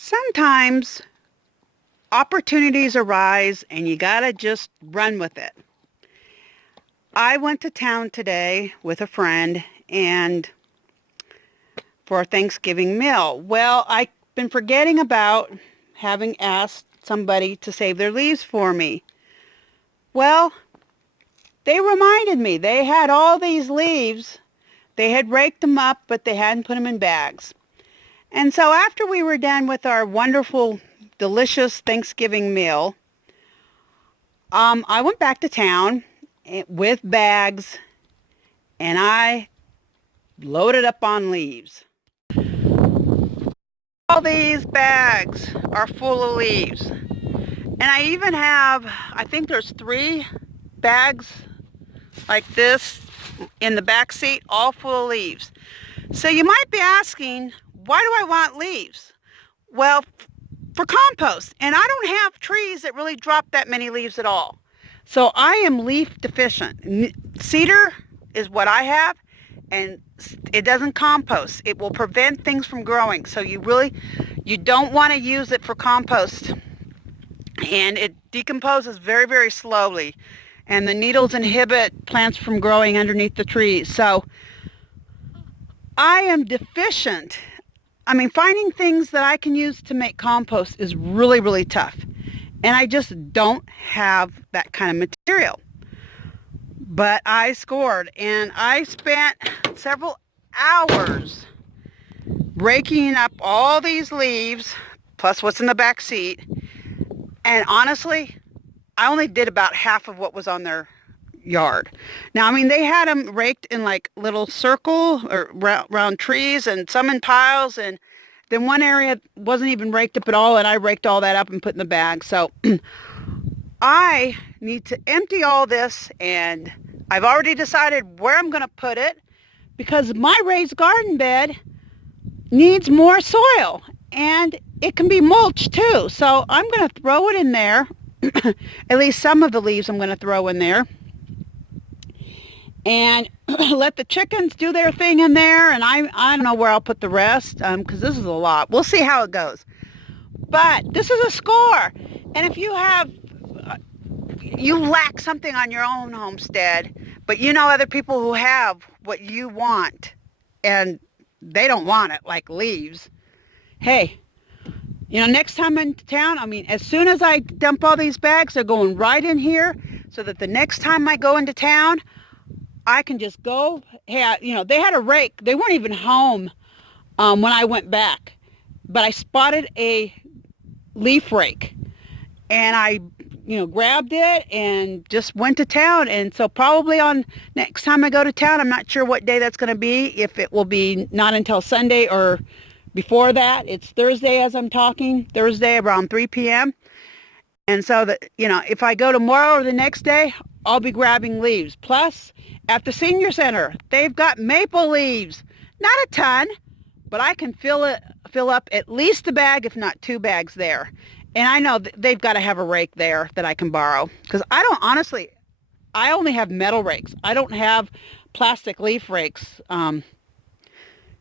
Sometimes opportunities arise and you gotta just run with it. I went to town today with a friend and for a Thanksgiving meal. Well, I've been forgetting about having asked somebody to save their leaves for me. Well, they reminded me they had all these leaves. They had raked them up, but they hadn't put them in bags. And so after we were done with our wonderful, delicious Thanksgiving meal, I went back to town with bags and I loaded up on leaves. All these bags are full of leaves. And I even have, I think there's 3 bags like this in the back seat, all full of leaves. So you might be asking, why do I want leaves? Well, for compost. And I don't have trees that really drop that many leaves at all. So I am leaf deficient. Cedar is what I have, and it doesn't compost. It will prevent things from growing. So you don't want to use it for compost. And it decomposes very, very slowly. And the needles inhibit plants from growing underneath the trees. So I am deficient. Finding things that I can use to make compost is really, really tough. And I just don't have that kind of material. But I scored, and I spent several hours raking up all these leaves, plus what's in the back seat. And honestly, I only did about half of what was on their yard. Now, they had them raked in like little circle or round trees, and some in piles, and then one area wasn't even raked up at all, and I raked all that up and put in the bag. So I need to empty all this, and I've already decided where I'm going to put it because my raised garden bed needs more soil, and it can be mulch too. So I'm going to throw it in there. At least some of the leaves I'm going to throw in there. And let the chickens do their thing in there, and I don't know where I'll put the rest because this is a lot. We'll see how it goes. But this is a score. And if you lack something on your own homestead, but you know other people who have what you want and they don't want it, like leaves, hey, next time I'm in town, as soon as I dump all these bags, they're going right in here so that the next time I go into town, I can just go. Hey, they had a rake. They weren't even home when I went back, but I spotted a leaf rake, and I, grabbed it and just went to town. And so probably on next time I go to town, I'm not sure what day that's going to be. If it will be not until Sunday or before that. It's Thursday as I'm talking. Thursday around 3 p.m. And so that if I go tomorrow or the next day, I'll be grabbing leaves. Plus, at the senior center, they've got maple leaves. Not a ton, but I can fill up at least a bag, if not 2 bags there. And I know they've got to have a rake there that I can borrow. Because I only have metal rakes. I don't have plastic leaf rakes because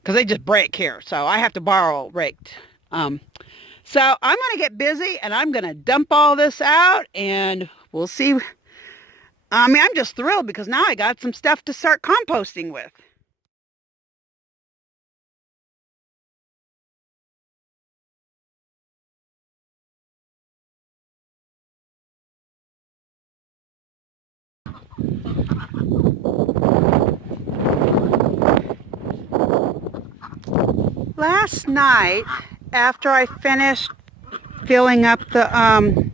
they just break here. So I have to borrow raked. So I'm going to get busy, and I'm going to dump all this out, and we'll see. I'm just thrilled because now I got some stuff to start composting with. Last night, after I finished filling up the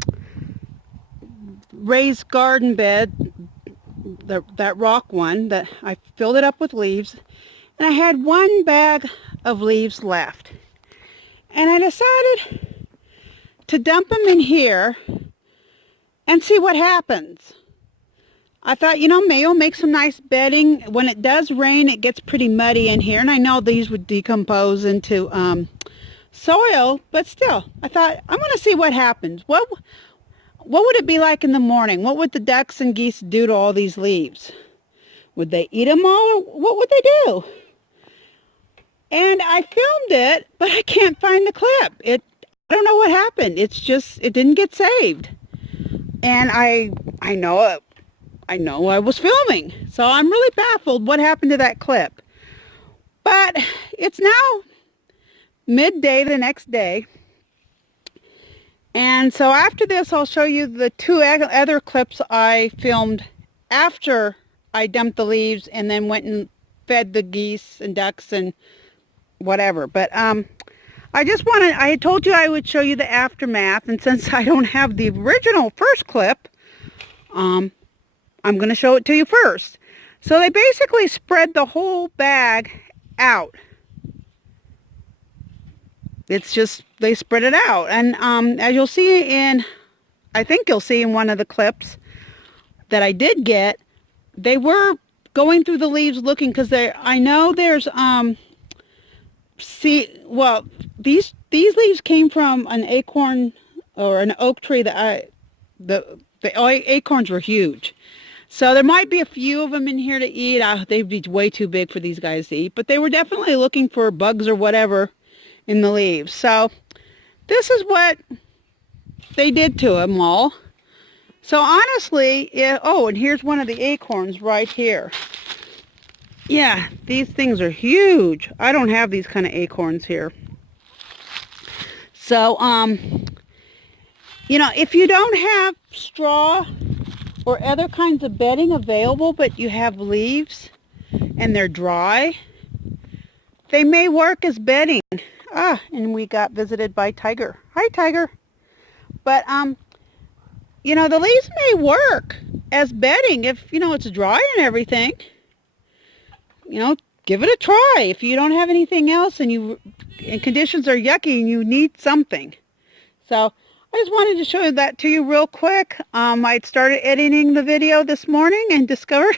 raised garden bed, that rock one, that I filled it up with leaves, and I had 1 bag of leaves left. And I decided to dump them in here and see what happens. I thought, maybe I'll make some nice bedding. When it does rain, it gets pretty muddy in here, and I know these would decompose into soil, but still, I thought, I'm going to see what happens. What would it be like in the morning? What would the ducks and geese do to all these leaves? Would they eat them all, or what would they do? And I filmed it, but I can't find the clip. I don't know what happened. It's just, it didn't get saved. And I know it. I know I was filming. So I'm really baffled what happened to that clip. But it's now midday the next day. And so after this, I'll show you the two other clips I filmed after I dumped the leaves and then went and fed the geese and ducks and whatever. But I just wanted, I had told you I would show you the aftermath, and since I don't have the original first clip, I'm going to show it to you first. So they basically spread the whole bag out. It's just, they spread it out. And as you'll see in, I think you'll see in one of the clips that I did get, they were going through the leaves looking, because I know there's, these leaves came from an acorn or an oak tree that the acorns were huge. So there might be a few of them in here to eat. They'd be way too big for these guys to eat, but they were definitely looking for bugs or whatever in the leaves. So this is what they did to them all. So honestly, and here's one of the acorns right here. Yeah, these things are huge. I don't have these kind of acorns here. So, you know, if you don't have straw or other kinds of bedding available, but you have leaves and they're dry, they may work as bedding. And we got visited by Tiger. Hi, Tiger. But, you know, the leaves may work as bedding if, you know, it's dry and everything. You know, give it a try if you don't have anything else and conditions are yucky and you need something. So I just wanted to show that to you real quick. I started editing the video this morning and discovered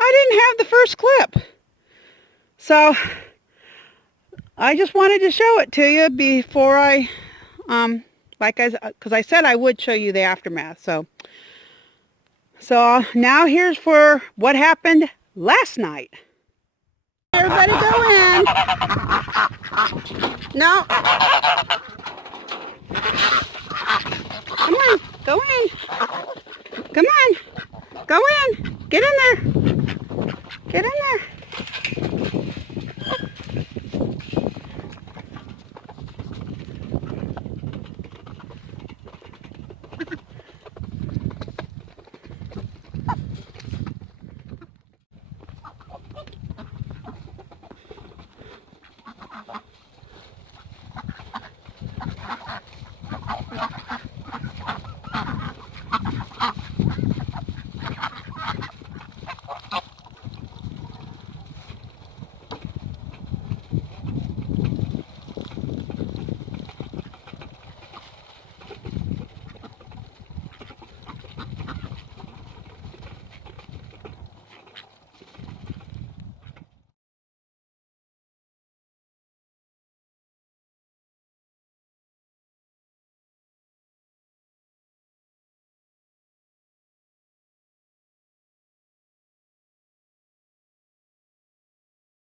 I didn't have the first clip. So I just wanted to show it to you before I, because I said I would show you the aftermath. So now here's for what happened last night. Everybody go in. No. Come on, go in.